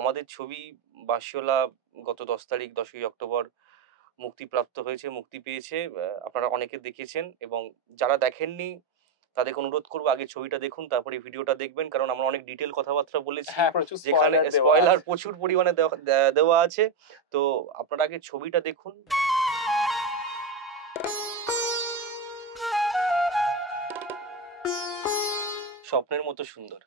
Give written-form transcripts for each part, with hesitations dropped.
আমাদের ছবি বাঁশিওয়ালা গত 10 তারিখ 10ই অক্টোবর মুক্তিপ্রাপ্ত হয়েছে, মুক্তি পেয়েছে। আপনারা অনেকে দেখেছেন এবং যারা দেখেননি তাদেরকে অনুরোধ করবো আগে ছবিটা দেখুন, তারপরে ভিডিওটা দেখবেন। কারণ আমরা অনেক ডিটেল কথাবার্তা বলেছি, হ্যাঁ, প্রচুর যেখানে স্পয়লার দেওয়া স্পয়লার আছে। প্রচুর পরিমাণে দেওয়া আছে। তো আপনারা আগে ছবিটা দেখুন। স্বপ্নের মতো সুন্দর।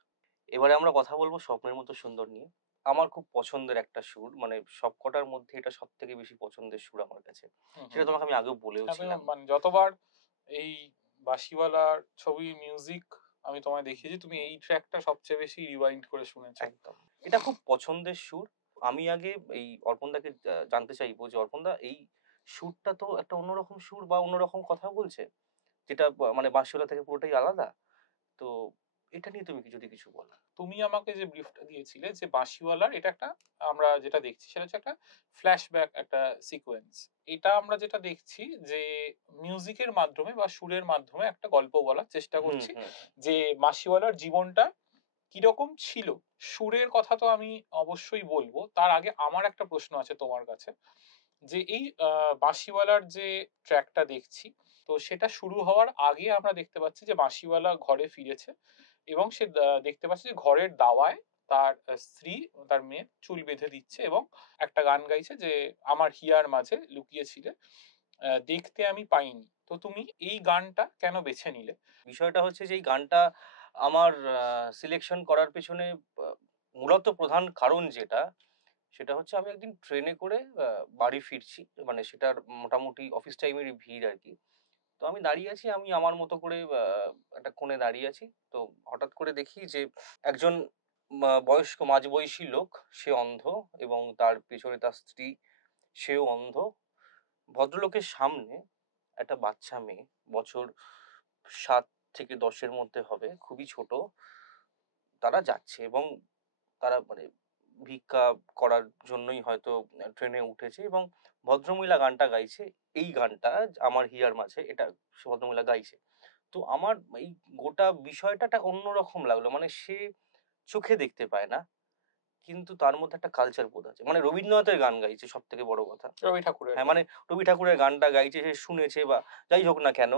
এবারে আমরা কথা বলবো স্বপ্নের মতো সুন্দর নিয়ে। আমার খুব পছন্দের একটা সুর, মানে সবকটার মধ্যে এটা সবথেকে বেশি পছন্দের সুর আমার কাছে। সেটা তোমাকে আমি আগেও বলেও ছিলাম। মানে যতবার এই বাঁশিওয়ালার ছবি মিউজিক আমি তোমায় দেখিয়েছি, তুমি এই ট্র্যাকটা সবচেয়ে বেশি রিওয়াইন্ড করে শুনেছো। একদম, এটা খুব পছন্দের সুর। আমি আগে এই অর্পণদাকে জানতে চাইবো যে অর্পণদা, এই সুরটা তো একটা অন্যরকম সুর বা অন্যরকম কথা বলছে, যেটা মানে বাঁশিওয়ালা থেকে পুরোটাই আলাদা। তো এটা নিয়ে তুমি যদি কিছু বলো। তুমি আমাকে যে ব্রিফটা দিয়েছিলে যে বাঁশিওয়ালার, এটা একটা, আমরা যেটা দেখছি সেটা হচ্ছে একটা ফ্ল্যাশব্যাক, একটা সিকোয়েন্স। এটা আমরা যেটা দেখছি যে মিউজিকের মাধ্যমে বা সুরের মাধ্যমে একটা গল্প বলার চেষ্টা করছি, যে বাঁশিওয়ালার জীবনটা কিরকম ছিল। সুরের কথা তো আমি অবশ্যই বলবো, তার আগে আমার একটা প্রশ্ন আছে তোমার কাছে, যে এই বাঁশিওয়ালার যে ট্র্যাকটা দেখছি, তো সেটা শুরু হওয়ার আগে আমরা দেখতে পাচ্ছি যে বাঁশিওয়ালা ঘরে ফিরেছে এবং সে দেখতে পাচ্ছি যে ঘরের দাওয়ায় তার স্ত্রী, তার মেয়ে চুল বেঁধে দিচ্ছে এবং একটা গান গাইছে যে আমার হিয়ার মাঝে লুকিয়েছিলে, দেখতে আমি পাইনি। তো তুমি এই গানটা কেন বেছে নিলে? বিষয়টা হচ্ছে যে এই গানটা আমার সিলেকশন করার পেছনে মূলত প্রধান কারণ যেটা, সেটা হচ্ছে আমি একদিন ট্রেনে করে বাড়ি ফিরছি, মানে সেটার মোটামুটি অফিস টাইমেরই ভিড় আর কি। তো আমি দাঁড়িয়ে আছি, আমি আমার মতো করে একটা কোণে দাঁড়িয়ে আছি। তো হঠাৎ করে দেখি যে একজন বয়স্ক মাঝবয়সী লোক, সে অন্ধ, এবং তার পেছনে তার স্ত্রী, সেও অন্ধ। ভদ্রলোকের সামনে একটা বাচ্চা মেয়ে, বছর 7 থেকে 10-এর মধ্যে হবে, খুবই ছোট, তারা যাচ্ছে এবং তারা মানে ভিক্ষা করার জন্যই হয়তো ট্রেনে উঠেছে, এবং ভদ্রমহিলা গানটা গাইছে। এই গানটা আমার হিয়ার মাঝে, এটা সে ভদ্রমহিলা গাইছে। তো আমার এই গোটা বিষয়টা একটা অন্যরকম লাগলো। মানে সে চোখে দেখতে পায় না, কিন্তু তার মধ্যে একটা কালচার বোধ আছে। মানে রবীন্দ্রনাথের গান গাইছে, সব থেকে বড় কথা। রবি ঠাকুরের হ্যাঁ, গান। মানে রবি ঠাকুরের গানটা গাইছে, সে শুনেছে বা যাই হোক না কেন,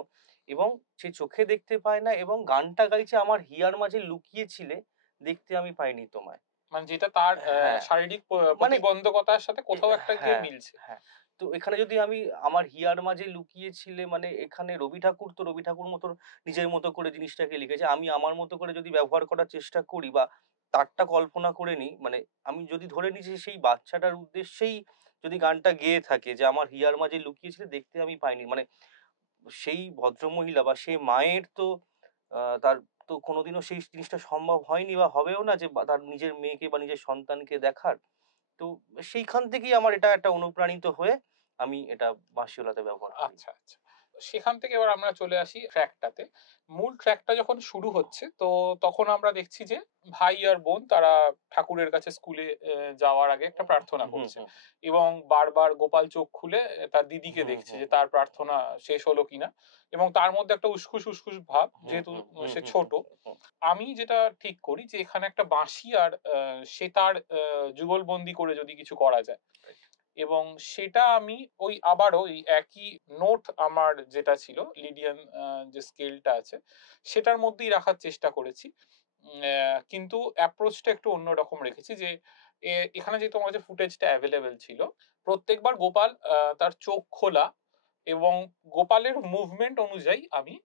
এবং সে চোখে দেখতে পায় না, এবং গানটা গাইছে আমার হিয়ার মাঝে লুকিয়েছিলে, দেখতে আমি পাইনি তোমায়। মানে যেটা তার হ্যাঁ, শারীরিক মানে প্রতিবন্ধকতার সাথে কোথাও একটা গিয়ে হ্যাঁ, মিলছে। হ্যাঁ। তো এখানে যদি আমি আমার হিয়ার মাঝে লুকিয়েছিলে, মানে এখানে রবি ঠাকুর তো রবি ঠাকুর মতো নিজের মতো করে জিনিসটাকে লিখেছে। আমি আমার মতো করে যদি ব্যবহার করার চেষ্টা করি বা তারটা কল্পনা করে নিই, মানে আমি যদি ধরে নিই যে সেই বাচ্চাটার উদ্দেশ্যেই যদি গানটা গেয়ে থাকে যে আমার হিয়ার মাঝে লুকিয়েছিলে, দেখতে আমি পাইনি, মানে সেই ভদ্রমহিলা বা সেই মায়ের তো তার তো কোনোদিনও সেই জিনিসটা সম্ভব হয়নি বা হবেও না, যে তার নিজের মেয়েকে বা নিজের সন্তানকে দেখার। তো সেইখান থেকেই আমার এটা একটা অনুপ্রাণিত হয়ে আমি এটা বাঁশিওয়ালাতে ব্যবহার করি। আচ্ছা, আচ্ছা। সেখান থেকে এবার আমরা চলে আসি ট্র্যাকটাতে। মূল ট্র্যাকটা যখন শুরু হচ্ছে, তো তখন আমরা দেখছি যে ভাই আর বোন তারা ঠাকুরের কাছে স্কুলে যাওয়ার আগে একটা প্রার্থনা করছে এবং বারবার গোপাল চোখ খুলে তার দিদিকে দেখছে যে তার প্রার্থনা শেষ হলো কিনা, এবং তার মধ্যে একটা উসখুস উসখুস ভাব, যেহেতু সে ছোট। আমি যেটা ঠিক করি যে এখানে একটা বাঁশি আর সে তার যুগলবন্দি করে যদি কিছু করা যায়, এবং সেটা আমি ওই আবারও ওই একই নোট আমার যেটা ছিল লিডিয়ান যে স্কেলটা আছে সেটার মধ্যেই রাখার চেষ্টা করেছি, কিন্তু অ্যাপ্রোচটা একটু অন্যরকম রেখেছি। যে এখানে যেহেতু আমার কাছে ফুটেজটা অ্যাভেলেবেল ছিল, প্রত্যেকবার গোপাল তার চোখ খোলা এবং গোপালের মুভমেন্ট অনুযায়ী আমি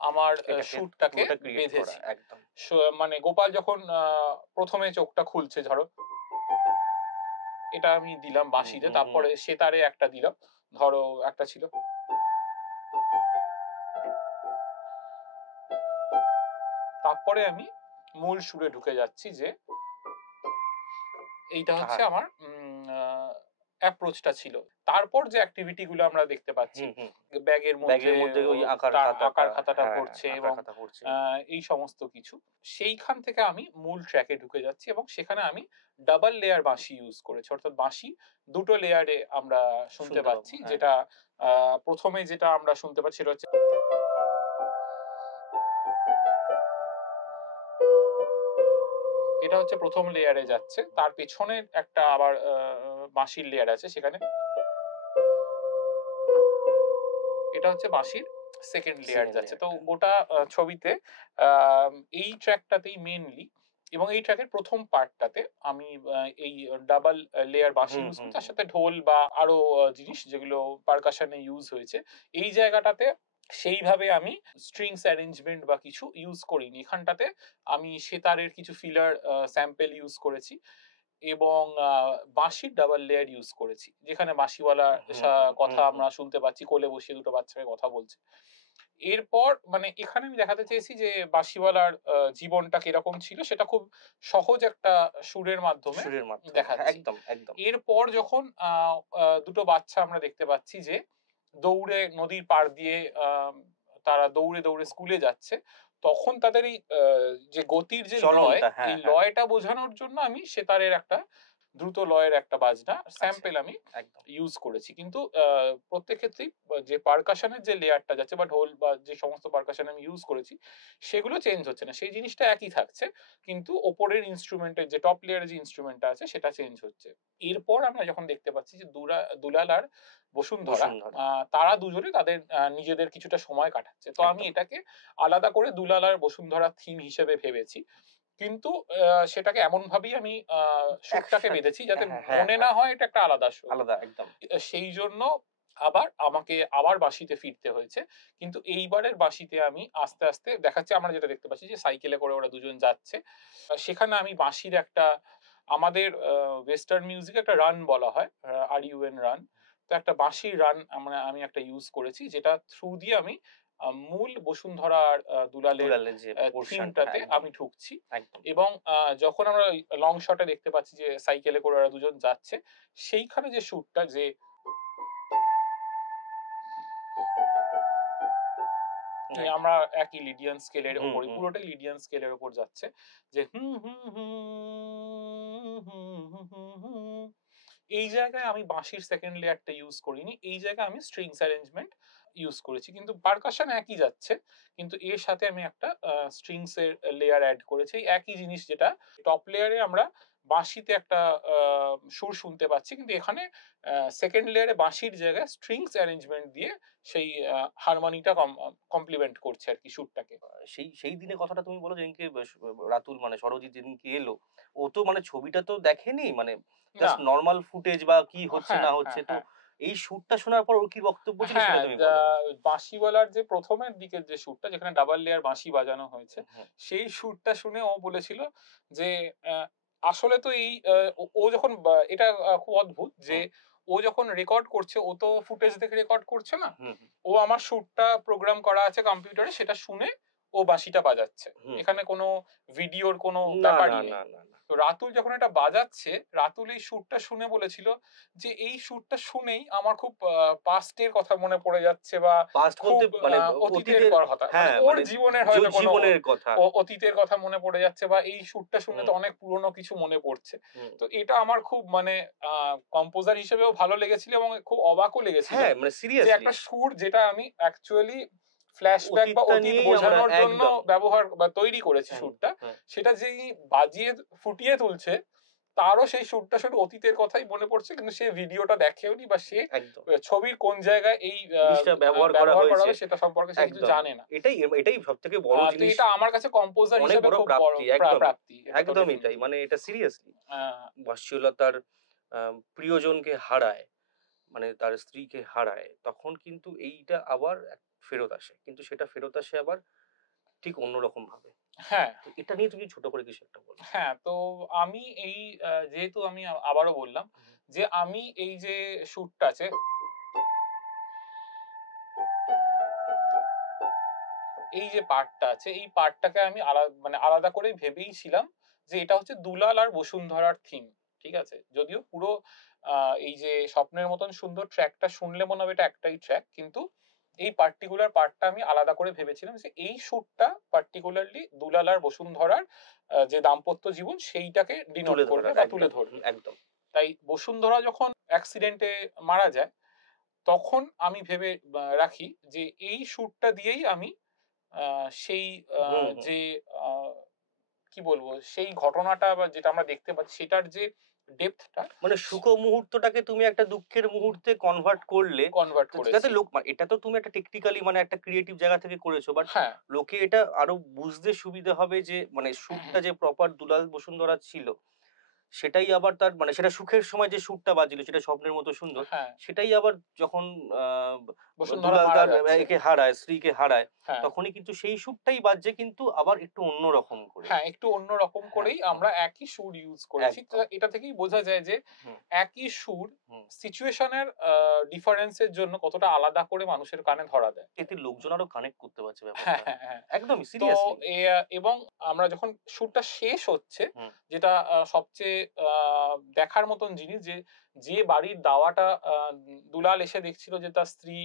আমার শুটটাকে বেঁধেছি। একদম, মানে গোপাল যখন প্রথমে চোখটা খুলছে, ধরো এটা আমি দিলাম বাঁশিতে, তারপরে সেতারে একটা দিলাম, ধরো একটা ছিল, তারপরে আমি মূল সুরে ঢুকে যাচ্ছি, যে এইটা হচ্ছে আমার অ্যাপ্রোচটা ছিল। তারপর যে অ্যাক্টিভিটি গুলো আমরা দেখতে পাচ্ছি, ব্যাগের মধ্যে ওই আকার খাতাটা ভরছে এবং এই সমস্ত কিছু, সেইখান থেকে আমি মূল ট্র্যাকে ঢুকে যাচ্ছি এবং সেখানে আমি ডাবল লেয়ার বাঁশি ইউজ করেছি, অর্থাৎ বাঁশি দুটো লেয়ারে আমরা শুনতে পাচ্ছি। যেটা প্রথমে যেটা আমরা শুনতে পাচ্ছি সেটা হচ্ছে এটা হচ্ছে প্রথম লেয়ারে যাচ্ছে, তার পেছনে একটা আবার বাঁশির লেয়ার আছে সেখানে, এটা হচ্ছে বাঁশির সেকেন্ড লেয়ার যাচ্ছে। তো গোটা ছবিতে এই ট্র্যাকটাতেই মেনলি, এবং এই ট্র্যাকের প্রথম পার্টটাতে আমি এই ডাবল লেয়ার বাঁশি ইউজ করি, তার সাথে ঢোল বা আরো জিনিস যেগুলো পারকাশনে ইউজ হয়েছে। এই জায়গাটাতে সেইভাবে আমি স্ট্রিংস অ্যারেঞ্জমেন্ট বা কিছু ইউজ করিনি, এখানটাতে আমি সেতারের কিছু ফিলার স্যাম্পল ইউজ করেছি এবং বাঁশির ডাবল লেয়ার ইউজ করেছি, যেখানে বাঁশিওয়ালা কথা আমরা শুনতে পাচ্ছি, কোলে বসিয়ে দুটো বাচ্চাকে কথা বলছে। এরপর মানে এখানে আমি দেখাতে চেয়েছি যে বাঁশিওয়ালার জীবনটা কিরকম ছিল, সেটা খুব সহজ একটা সুরের মাধ্যমে দেখাচ্ছি। এরপর যখন দুটো বাচ্চা আমরা দেখতে পাচ্ছি যে দৌড়ে নদীর পাড় দিয়ে তারা দৌড়ে দৌড়ে স্কুলে যাচ্ছে, তখন তাদের এই যে গতির যে লয়, এই লয়টা বোঝানোর জন্য আমি সেতারের একটা দ্রুত লয়ের একটা বাজনা স্যাম্পল আমি ইউজ করেছি। কিন্তু প্রত্যেক ক্ষেত্রেই যে পারকাশনের যে লেয়ারটা যাচ্ছে বা ঢোল বা যে সমস্ত পারকাশন আমি ইউজ করেছি সেগুলো চেঞ্জ হচ্ছে না, সেই জিনিসটা একই থাকছে, কিন্তু ওপরের ইনস্ট্রুমেন্টের যে টপ লেয়ারের যে ইনস্ট্রুমেন্টটা আছে সেটা চেঞ্জ হচ্ছে। এরপর আমরা যখন দেখতে পাচ্ছি যে দুলাল আর বসুন্ধরা তারা দুজনে তাদের নিজেদের কিছুটা সময় কাটাচ্ছে, তো আমি এটাকে আলাদা করে দুলাল আর বসুন্ধরা থিম হিসেবে ভেবেছি, কিন্তু সেটাকে এমন ভাবেই আমি সুরটাকে বেঁধেছি যাতে মনে না হয় এটা একটা আলাদা সুর। সেই জন্য আমাকে আবার বাঁশিতে ফিরতে হয়েছে, কিন্তু এইবারের বাঁশিতে আমি আস্তে আস্তে দেখাচ্ছি, আমরা যেটা দেখতে পাচ্ছি যে সাইকেলে করে ওরা দুজন যাচ্ছে, সেখানে আমি বাঁশির একটা, আমাদের ওয়েস্টার্ন মিউজিকে একটা রান বলা হয়, RUN রান, তো একটা বাঁশির রান আমি একটা ইউজ করেছি, যেটা থ্রু দিয়ে আমি মূল বসুন্ধরা আর দুলালের থিমটাতে আমি ঢুকছি। এবং যখন আমরা লং শটে দেখতে পাচ্ছি যে সাইকেলে করে ওরা দুজন যাচ্ছে, সেইখানে যে শুটটা, যে আমরা একই লিডিয়ান স্কেলের উপর, পুরোটাই লিডিয়ান স্কেলের উপর যাচ্ছে, যে এই জায়গায় আমি বাঁশির সেকেন্ড লেয়ারটা ইউজ করিনি, এই জায়গায় আমি স্ট্রিংস অ্যারেঞ্জমেন্ট ইউজ করেছি, কিন্তু পারকাশন একই যাচ্ছে, কিন্তু এর সাথে আমি একটা স্ট্রিংস এর লেয়ার অ্যাড করেছি। একই জিনিস, যেটা টপ লেয়ারে আমরা বাঁশিতে একটা সুর শুনতে পাচ্ছি, কিন্তু এখানে সেকেন্ড লেয়ারে বাঁশির জায়গায় স্ট্রিংস অ্যারেঞ্জমেন্ট দিয়ে সেই হারমোনিটা কমপ্লিমেন্ট করছে আর কি সুরটাকে। সেই দিনের কথাটা তুমি বলো, যেদিনকে রাতুল মানে সরজিৎ যেদিনকে এলো, ও তো মানে ছবিটা তো দেখেনি, মানে জাস্ট নরমাল ফুটেজ বা কি হচ্ছে না হচ্ছে, তো এই সুরটা শোনার পর ওর কি বক্তব্য ছিল সেটা তুমি বলো। বাঁশিওয়ালার যে প্রথমের দিকের যে সুরটা, যেখানে ডাবল লেয়ার বাঁশি বাজানো হয়েছে, সেই সুরটা শুনে ও বলেছিল যে আসলে তো এই ও যখন, এটা খুব অদ্ভুত যে ও যখন রেকর্ড করছে, ও তো ফুটেজ দেখে রেকর্ড করছে না, ও আমার সুরটা প্রোগ্রাম করা আছে কম্পিউটারে, সেটা শুনে ও বাঁশিটা বাজাচ্ছে, এখানে কোনো ভিডিওর কোনো ব্যাপারই নেই। তো রাতুল যখন এটা বাজাচ্ছে, রাতুল এই সুরটা শুনে বলেছিল যে এই সুরটা শুনেই আমার খুব পাস্টের কথা মনে পড়ে যাচ্ছে, বা অতীতের কথা, ওর জীবনের হয়তো কোনো অতীতের কথা মনে পড়ে যাচ্ছে, বা এই সুরটা শুনে তো অনেক পুরনো কিছু মনে পড়ছে। তো এটা আমার খুব মানে কম্পোজার হিসেবেও ভালো লেগেছিল এবং খুব অবাকও লেগেছিল যে একটা সুর যেটা আমি অ্যাকচুয়ালি ফ্ল্যাশব্যাক বা অতীত বোঝানোর জন্য ব্যবহার বা তৈরি করেছি সুরটা, সেটা যেই বাজিয়ে ফুটিয়ে তুলছে তারও সেই সুরটা শুধু অতীতের কথাই মনে পড়ছে, কিন্তু সে ভিডিওটা দেখেওনি বা সে ছবির কোন জায়গায় এই ব্যবহার করা হবে সেটা সম্পর্কে সে কিছু জানে না। এটাই সবথেকে বড় জিনিস, এটা আমার কাছে কম্পোজার হিসেবে খুব বড় প্রাপ্তি। একদমই তাই, মানে এটা সিরিয়াসলি বাঁশিওয়ালা তার প্রিয়জনকে হারায়, মানে তার স্ত্রীকে হারায়, তখন কিন্তু এইটা আবার ফেরত আসে, কিন্তু সেটা ফেরত আসে আবার ঠিক অন্যরকম ভাবে। এটা নিয়ে তুমি ছোট করে কিছু একটা বলো। তো আমি এই যেহেতু আমি আবারও বললাম যে আমি এই যে শুটটা আছে, এই যে পার্টটা আছে, এই পার্টটাকে আমি আলাদা করে ভেবেই ছিলাম যে এটা হচ্ছে দুলাল আর বসুন্ধরার থিম, ঠিক আছে, যদিও পুরো এই যে স্বপ্নের মতন সুন্দর ট্র্যাকটা শুনলে মনে হবে এটা একটাই ট্র্যাক, কিন্তু এই পার্টিকুলার পার্টটা আমি আলাদা করে ভেবেছিলাম যে এই শুটটা পার্টিকুলারলি দুলাল আর বসুন্ধরার যে দাম্পত্য জীবন সেইটাকে ডিনোট করবে বা তুলে ধরবে। একদম তাই বসুন্ধরা যখন অ্যাক্সিডেন্টে মারা যায়, তখন আমি ভেবে রাখি যে এই শুটটা দিয়েই আমি সেই যে কি বলবো, সেই ঘটনাটা বা যেটা আমরা দেখতে পাচ্ছি সেটার যে ডেপথটা, মানে সুখ মুহূর্তটাকে তুমি একটা দুঃখের মুহূর্তে কনভার্ট করলে, কনভার্ট যাতে করেছি। লোক এটা তো তুমি একটা টেকনিক্যালি মানে একটা ক্রিয়েটিভ জায়গা থেকে করেছো, বাট হ্যাঁ, লোকে এটা আরো বুঝতে সুবিধা হবে যে মানে সুরটা যে প্রপার দুলাল বসুন্ধরা ছিল, সেটাই আবার তার মানে সেটা সুখের সময় যে সুরটা বাজছিল সেটা স্বপ্নের মতো সুন্দর, হ্যাঁ, সেটাই আবার যখন বসুন্ধরা দুলাল মারা তার যাচ্ছে। একে হারায়, স্ত্রীকে হারায়, হ্যাঁ, তখনই কিন্তু সেই সুরটাই বাজছে, কিন্তু আবার একটু অন্যরকম করে। হ্যাঁ, একটু অন্যরকম হ্যাঁ, করেই আমরা একই সুর ইউজ করেছি। তো একদম। এটা থেকেই বোঝা যায় যে হুম, একই সুর হুম। সিচুয়েশনের ডিফারেন্সের জন্য কতটা আলাদা করে মানুষের কানে ধরা দেয়। এতে লোকজন আরো কানেক্ট করতে পারছে হ্যাঁ, ব্যাপারটা। হ্যাঁ, হ্যাঁ। একদমই তো সিরিয়াসলি। এবং আমরা যখন সুরটা শেষ হচ্ছে, হুম, যেটা সবচেয়ে দেখার মতন জিনিস, যে যে বাড়ির দাওয়াটা দুলাল এসে দেখছিল যে তার স্ত্রী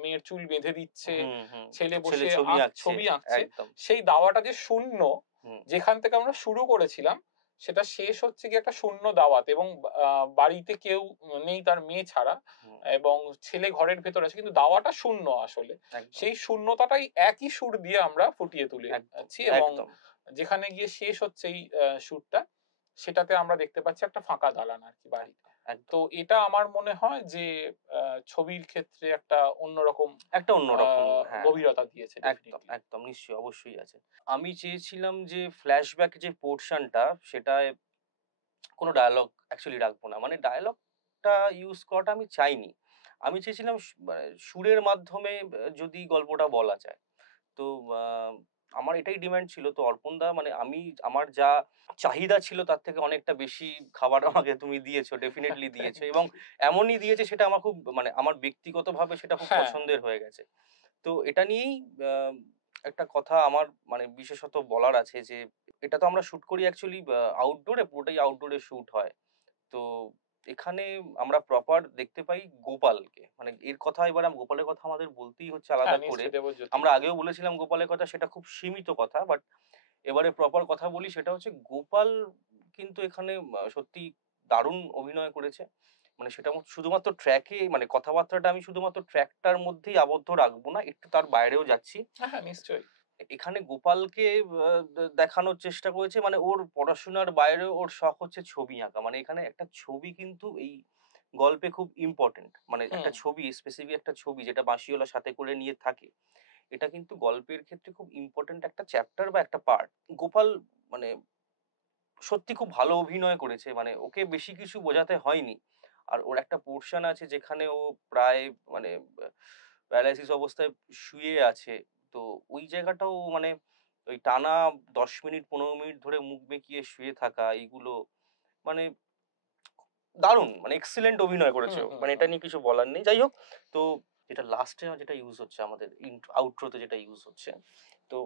মেয়ের চুল বেঁধে দিচ্ছে, হুম, হুম। ছেলে ছেলে বসে ছবি আঁকছে। ছবি আঁকছে, একদম। সেই দাওয়াটা যে শূন্য, হুম, যেখান থেকে আমরা শুরু করেছিলাম, সেটা শেষ হচ্ছে কি একটা শূন্য দাওয়াত, এবং বাড়িতে কেউ নেই তার মেয়ে ছাড়া, হুম। এবং ছেলে ঘরের ভেতর আছে, কিন্তু দাওয়াটা শূন্য আসলে। একদম, সেই শূন্যতাটাই একই সুর দিয়ে আমরা ফুটিয়ে একদম, তুলেছি, এবং একদম, যেখানে গিয়ে শেষ হচ্ছে এই সুরটা, সেটাতে আমরা দেখতে পাচ্ছি একটা ফাঁকা দালান আর কি, বাড়ি। একদম। তো এটা আমার মনে হয় যে ছবির ক্ষেত্রে একটা অন্যরকম একটা অন্যরকম, হ্যাঁ, গভীরতা দিয়েছে একদম, ডেফিনেটলি। একদম নিশ্চয়ই অবশ্যই আছে। আমি চেয়েছিলাম যে ফ্ল্যাশব্যাক যে পোরশনটা সেটায় কোনো ডায়ালগ অ্যাকচুয়ালি রাখবো না। মানে ডায়ালগটা ইউজ করাটা আমি চাইনি। আমি চেয়েছিলাম মানে সুরের মাধ্যমে যদি গল্পটা বলা যায়। তো আ আমার এটাই ডিমান্ড ছিল। তো অর্পণদা মানে আমার যা চাহিদা ছিল তার থেকে অনেকটা বেশি খাবার আমাকে তুমি দিয়েছো, ডেফিনিটলি দিয়েছো, থ্যাংক এবং ইউ। এমনই দিয়েছে সেটা আমার খুব মানে আমার ব্যক্তিগতভাবে সেটা খুব হ্যাঁ, পছন্দের হয়ে গেছে। তো এটা নিয়েই আ একটা কথা আমার মানে বিশেষত বলার আছে যে এটা তো আমরা শুট করি অ্যাকচুয়ালি আউটডোরে, পুরোটাই আউটডোরে শুট হয়। তো এখানে আমরা প্রপার দেখতে পাই গোপালকে। মানে এর কথা এবার গোপালের কথা আমাদের বলতেই হচ্ছে আলাদা হ্যাঁ, করে। নিশ্চয়ই দেবজ্যোতি। আমরা আগেও বলেছিলাম গোপালের কথা, সেটা খুব সীমিত কথা। বাট এবারে প্রপার কথা বলি, সেটা হচ্ছে গোপাল কিন্তু এখানে সত্যিই দারুণ অভিনয় করেছে। মানে সেটা শুধুমাত্র ট্র্যাকে মানে কথাবার্তাটা আমি শুধুমাত্র ট্র্যাকটার মধ্যেই আবদ্ধ রাখবো না। একটু তার বাইরেও যাচ্ছি। হ্যাঁ, হ্যাঁ, নিশ্চয়ই। এখানে গোপালকে দেখানোর চেষ্টা করেছে মানে ওর পড়াশোনার বাইরেও ওর শখ হচ্ছে ছবি আঁকা। মানে এখানে একটা ছবি কিন্তু এই গল্পে খুব ইম্পোর্টেন্ট। মানে হুম, একটা ছবি, স্পেসিফিক একটা ছবি যেটা বাঁশিওয়ালা সাথে করে নিয়ে থাকে। এটা কিন্তু গল্পের ক্ষেত্রে খুব ইম্পোর্টেন্ট একটা চ্যাপ্টার বা একটা পার্ট। গোপাল মানে সত্যি খুব ভালো অভিনয় করেছে। মানে ওকে বেশি কিছু বোঝাতে হয়নি। আর ওর একটা পোরশন আছে যেখানে ও প্রায় মানে প্যারালাইসিস অবস্থায় শুয়ে আছে। তো ওই জায়গাটাও মানে ওই টানা ১০ মিনিট ১৫ মিনিট ধরে মুখ বেঁকিয়ে শুয়ে থাকা, এইগুলো মানে দারুণ মানে এক্সেলেন্ট অভিনয় করেছে হুম, ও। হুম, মানে এটা হুম। নিয়ে কিছু বলার নেই। যাই হোক, তো যেটা লাস্টে যেটা ইউজ হচ্ছে আমাদের আউটরো তে যেটা ইউজ হচ্ছে। তো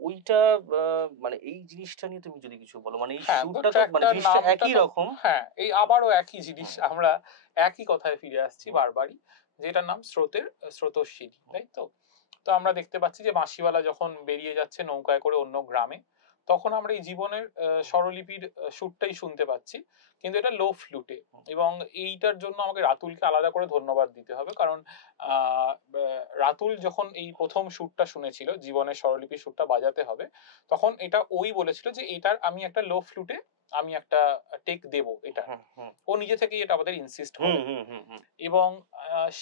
ওইটা আ মানে এই জিনিসটা নিয়ে তুমি যদি কিছু বলো। মানে এই হ্যাঁ, তো সুরটা তো মানে ট্র্যাকটার জিনিসটা নামটা একই তো, রকম। হ্যাঁ, এই আবারও একই জিনিস, হুম, আমরা একই কথায় ফিরে আসছি হুম, বারবারই, যেটার নাম স্রোতস্বিনী, হুম, তাই তো? তো আমরা দেখতে পাচ্ছি যে বাঁশিওয়ালা যখন বেরিয়ে যাচ্ছে নৌকায় করে অন্য গ্রামে, তখন আমরা এই জীবনের হুম, স্বরলিপির সুরটাই শুনতে পাচ্ছি, কিন্তু এটা লো ফ্লুটে। হুম, এবং এইটার জন্য আমাকে রাতুলকে আলাদা করে ধন্যবাদ দিতে হবে, কারণ আহ, রাতুল যখন এই প্রথম সুরটা শুনেছিল, জীবনের স্বরলিপির সুরটা বাজাতে হবে, তখন এটা ওই বলেছিল যে এটার আমি একটা লো ফ্লুটে আমি একটা টেক দেব এটা। হুম, হুম, ও নিজে থেকেই এটা আমাদের ইনসিস্ট হুম, করে, হুম, হুম, হুম, এবং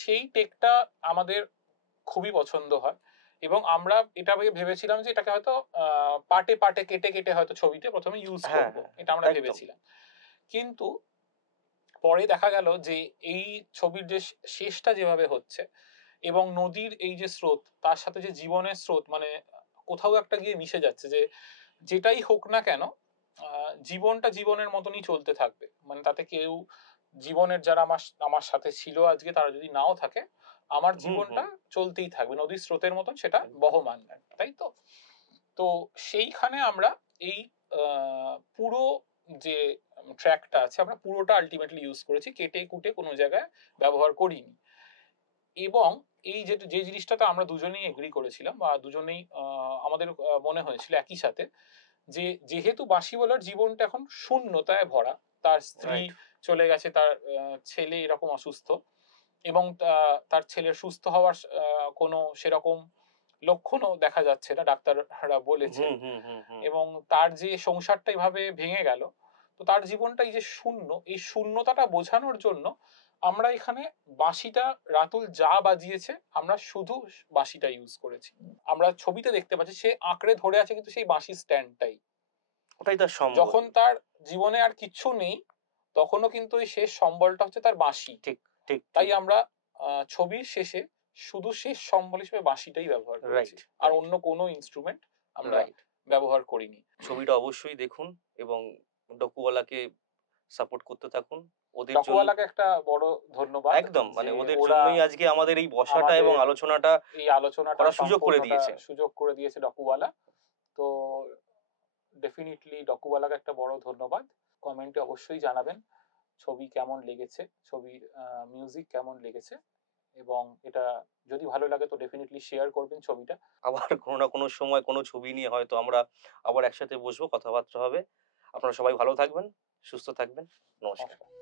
সেই টেকটা আমাদের খুবই পছন্দ হয়, এবং আমরা এটা ভেবেছিলাম যে এটাকে হয়তো পার্টে পার্টে কেটে কেটে হয়তো ছবিতে প্রথমে ইউজ হ্যাঁ, করব, হ্যাঁ, এটা আমরা একদম। ভেবেছিলাম। কিন্তু পরে দেখা গেল যে এই ছবির যে শেষটা যেভাবে হচ্ছে, এবং নদীর এই যে স্রোত, তার সাথে যে জীবনের স্রোত, মানে কোথাও একটা গিয়ে মিশে যাচ্ছে, যে যেটাই হোক না কেন জীবনটা জীবনের মতনই চলতে থাকবে, মানে তাতে কেউ, জীবনের যারা আমার আমার সাথে ছিল আজকে, তারা যদি নাও থাকে, আমার হুম, জীবনটা হুম, চলতেই থাকবে নদীর স্রোতের মতন, সেটা একদম। বহমান, তাই তো? তো সেইখানে আমরা এই পুরো যে ট্র্যাকটা আছে, আমরা পুরোটা আলটিমেটলি ইউজ করেছি, কেটে কুটে কোনো জায়গায় ব্যবহার করিনি। এবং এই যে জিনিসটাতে আমরা দুজনেই এগ্রি করেছিলাম, বা দুজনেই আমাদের মনে হয়েছিল একই সাথে, যে যেহেতু বাঁশিওয়ালার জীবনটা এখন শূন্যতায় ভরা, তার স্ত্রী রাইট। চলে গেছে, তার ছেলে এরকম অসুস্থ, এবং তার ছেলের সুস্থ হওয়ার কোনো সেরকম লক্ষণও দেখা যাচ্ছে না, ডাক্তাররা বলেছে। হুম হুম হুম হুম এবং তার যে সংসারটা এইভাবে ভেঙে গেল, তো তার জীবনটা এই যে শূন্য, এই শূন্যতাটা বোঝানোর জন্য আমরা এখানে বাঁশিটা, রাতুল যা বাজিয়েছে আমরা শুধু বাঁশিটা ইউজ করেছি। আমরা ছবিতে দেখতে পাচ্ছি সে আঁকড়ে ধরে আছে কিন্তু সেই বাঁশির স্ট্যান্ডটাই। ওটাই তার সম্বল। যখন তার জীবনে আর কিচ্ছু নেই, তখনও কিন্তু এই শেষ সম্বলটা হচ্ছে তার বাঁশি। ঠিক ঠিক তাই আমরা ছবির শেষে শুধু শেষ সম্বল হিসেবে বাঁশিটাই ব্যবহার করেছি, রাইট আর অন্য কোনো ইনস্ট্রুমেন্ট আমরা রাইট। ব্যবহার করিনি। ছবিটা অবশ্যই দেখুন এবং ডকুওয়ালাকে সাপোর্ট করতে থাকুন। ওদের জন্য ডকুওয়ালাকে একটা বড় ধন্যবাদ, একদম মানে যে ওদের ওরা জন্যই আজকে আমাদের এই বসাটা এবং আমাদের আলোচনাটা এই আলোচনাটা করার সুযোগ করে সম্পূর্ণটা দিয়েছে। সুযোগ করে দিয়েছে ডকুওয়ালা। তো ডেফিনেটলি ডকুওয়ালাকে একটা বড় ধন্যবাদ। কমেন্টে অবশ্যই জানাবেন ছবি কেমন লেগেছে, ছবির মিউজিক কেমন লেগেছে, এবং এটা যদি ভালো লাগে তো ডেফিনেটলি শেয়ার করবেন ছবিটা। আবার কোনো না কোনো সময় কোনো ছবি নিয়ে হয়তো আমরা আবার একসাথে বসবো, কথাবার্তা হবে। আপনারা সবাই ভালো থাকবেন, সুস্থ থাকবেন। নমস্কার। নমস্কার।